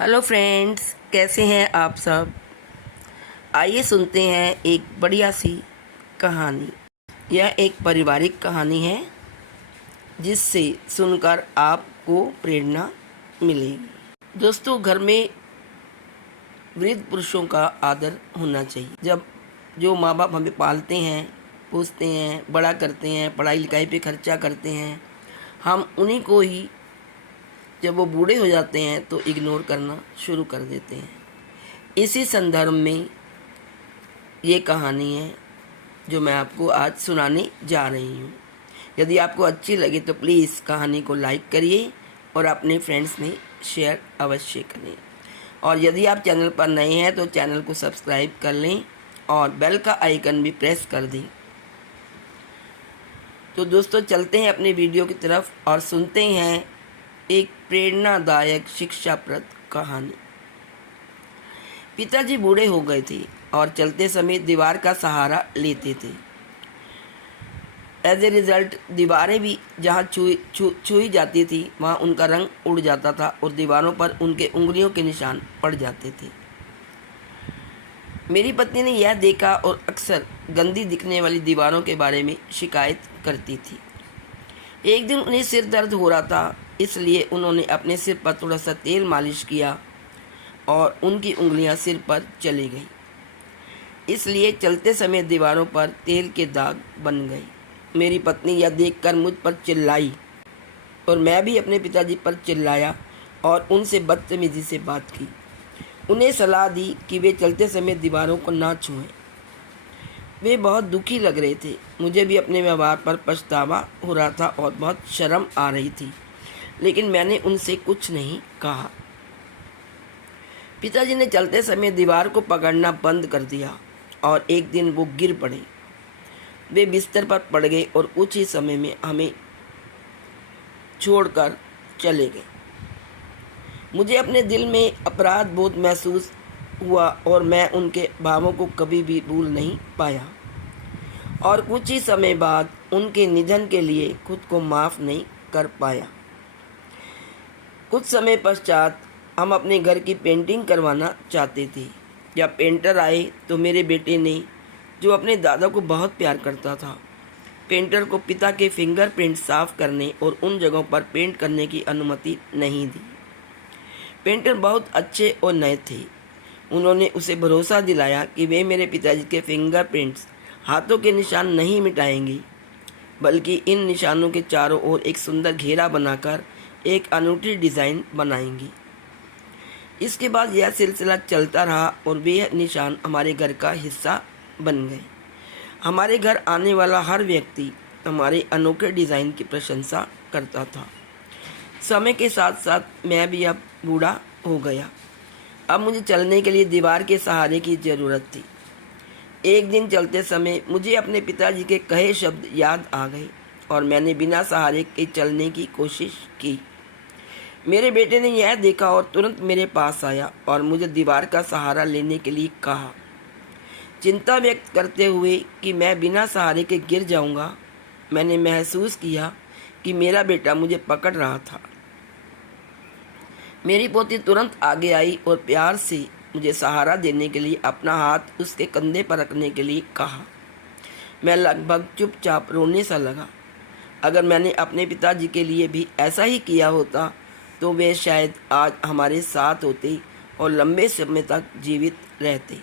Hello friends, कैसे हैं आप सब। आइए सुनते हैं एक बढ़िया सी कहानी। यह एक पारिवारिक कहानी है जिससे सुनकर आपको प्रेरणा मिलेगी। दोस्तों, घर में वृद्ध पुरुषों का आदर होना चाहिए। जब जो माँ बाप हमें पालते हैं, पोसते हैं, बड़ा करते हैं, पढ़ाई लिखाई पे खर्चा करते हैं, हम उन्हीं को ही जब वो बूढ़े हो जाते हैं तो इग्नोर करना शुरू कर देते हैं। इसी संदर्भ में ये कहानी है जो मैं आपको आज सुनाने जा रही हूँ। यदि आपको अच्छी लगे तो प्लीज़ कहानी को लाइक करिए और अपने फ्रेंड्स में शेयर अवश्य करें। और यदि आप चैनल पर नए हैं तो चैनल को सब्सक्राइब कर लें और बेल का आइकन भी प्रेस कर दें। तो दोस्तों, चलते हैं अपने वीडियो की तरफ और सुनते हैं एक प्रेरणादायक शिक्षाप्रद कहानी। पिताजी बूढ़े हो गए थे और चलते समय दीवार का सहारा लेते थे। एज ए रिजल्ट दीवारें भी जहाँ छुई जाती थी वहाँ उनका रंग उड़ जाता था और दीवारों पर उनके उंगलियों के निशान पड़ जाते थे। मेरी पत्नी ने यह देखा और अक्सर गंदी दिखने वाली दीवारों के बारे में शिकायत करती थी। एक दिन उन्हें सिर दर्द हो रहा था, इसलिए उन्होंने अपने सिर पर थोड़ा सा तेल मालिश किया और उनकी उंगलियां सिर पर चली गईं। इसलिए चलते समय दीवारों पर तेल के दाग बन गए। मेरी पत्नी यह देखकर मुझ पर चिल्लाई और मैं भी अपने पिताजी पर चिल्लाया और उनसे बदतमीजी से बात की। उन्हें सलाह दी कि वे चलते समय दीवारों को ना छुएं। वे बहुत दुखी लग रहे थे। मुझे भी अपने व्यवहार पर पछतावा हो रहा था और बहुत शर्म आ रही थी, लेकिन मैंने उनसे कुछ नहीं कहा। पिताजी ने चलते समय दीवार को पकड़ना बंद कर दिया और एक दिन वो गिर पड़े। वे बिस्तर पर पड़ गए और कुछ ही समय में हमें छोड़कर चले गए। मुझे अपने दिल में अपराध बोध महसूस हुआ और मैं उनके भावों को कभी भी भूल नहीं पाया और कुछ ही समय बाद उनके निधन के लिए खुद को माफ़ नहीं कर पाया। कुछ समय पश्चात हम अपने घर की पेंटिंग करवाना चाहते थे। जब पेंटर आए तो मेरे बेटे ने, जो अपने दादा को बहुत प्यार करता था, पेंटर को पिता के फिंगरप्रिंट साफ करने और उन जगहों पर पेंट करने की अनुमति नहीं दी। पेंटर बहुत अच्छे और नए थे। उन्होंने उसे भरोसा दिलाया कि वे मेरे पिताजी के फिंगरप्रिंट्स, हाथों के निशान नहीं मिटाएंगे, बल्कि इन निशानों के चारों ओर एक सुंदर घेरा बनाकर एक अनूठी डिज़ाइन बनाएंगी। इसके बाद यह सिलसिला चलता रहा और वे निशान हमारे घर का हिस्सा बन गए। हमारे घर आने वाला हर व्यक्ति हमारे अनोखे डिज़ाइन की प्रशंसा करता था। समय के साथ साथ मैं भी अब बूढ़ा हो गया। अब मुझे चलने के लिए दीवार के सहारे की ज़रूरत थी। एक दिन चलते समय मुझे अपने पिताजी के कहे शब्द याद आ गए और मैंने बिना सहारे के चलने की कोशिश की। मेरे बेटे ने यह देखा और तुरंत मेरे पास आया और मुझे दीवार का सहारा लेने के लिए कहा। चिंता व्यक्त करते हुए कि मैं बिना सहारे के गिर जाऊंगा, मैंने महसूस किया कि मेरा बेटा मुझे पकड़ रहा था। मेरी पोती तुरंत आगे आई और प्यार से मुझे सहारा देने के लिए अपना हाथ उसके कंधे पर रखने के लिए कहा। मैं लगभग चुपचाप रोने सा लगा। अगर मैंने अपने पिताजी के लिए भी ऐसा ही किया होता तो वे शायद आज हमारे साथ होते और लंबे समय तक जीवित रहते।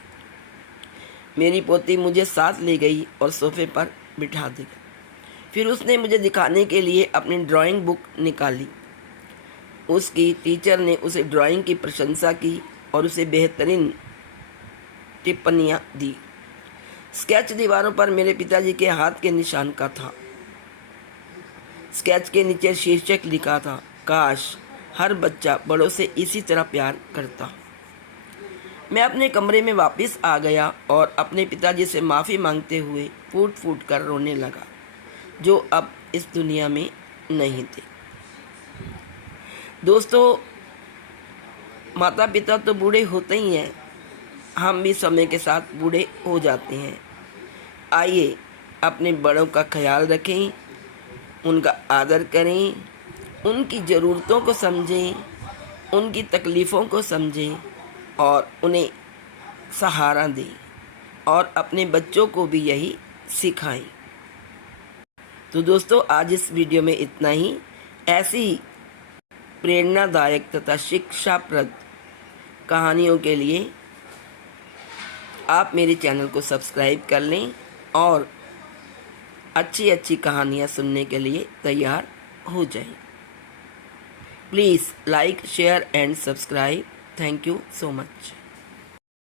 मेरी पोती मुझे साथ ले गई और सोफे पर बिठा दी। फिर उसने मुझे दिखाने के लिए अपनी ड्राइंग बुक निकाली। उसकी टीचर ने उसे ड्राइंग की प्रशंसा की और उसे बेहतरीन टिप्पणियाँ दी। स्केच दीवारों पर मेरे पिताजी के हाथ के निशान का था। स्केच के नीचे शीर्षक लिखा था, काश हर बच्चा बड़ों से इसी तरह प्यार करता। मैं अपने कमरे में वापस आ गया और अपने पिताजी से माफ़ी मांगते हुए फूट फूट कर रोने लगा, जो अब इस दुनिया में नहीं थे। दोस्तों, माता पिता तो बूढ़े होते ही हैं, हम भी समय के साथ बूढ़े हो जाते हैं। आइए अपने बड़ों का ख्याल रखें, उनका आदर करें, उनकी ज़रूरतों को समझें उनकी तकलीफ़ों को समझें और उन्हें सहारा दें और अपने बच्चों को भी यही सिखाएं। तो दोस्तों, आज इस वीडियो में इतना ही। ऐसी ही प्रेरणादायक तथा शिक्षाप्रद कहानियों के लिए आप मेरे चैनल को सब्सक्राइब कर लें और अच्छी अच्छी कहानियाँ सुनने के लिए तैयार हो जाएं। Please like, share and subscribe. Thank you so much.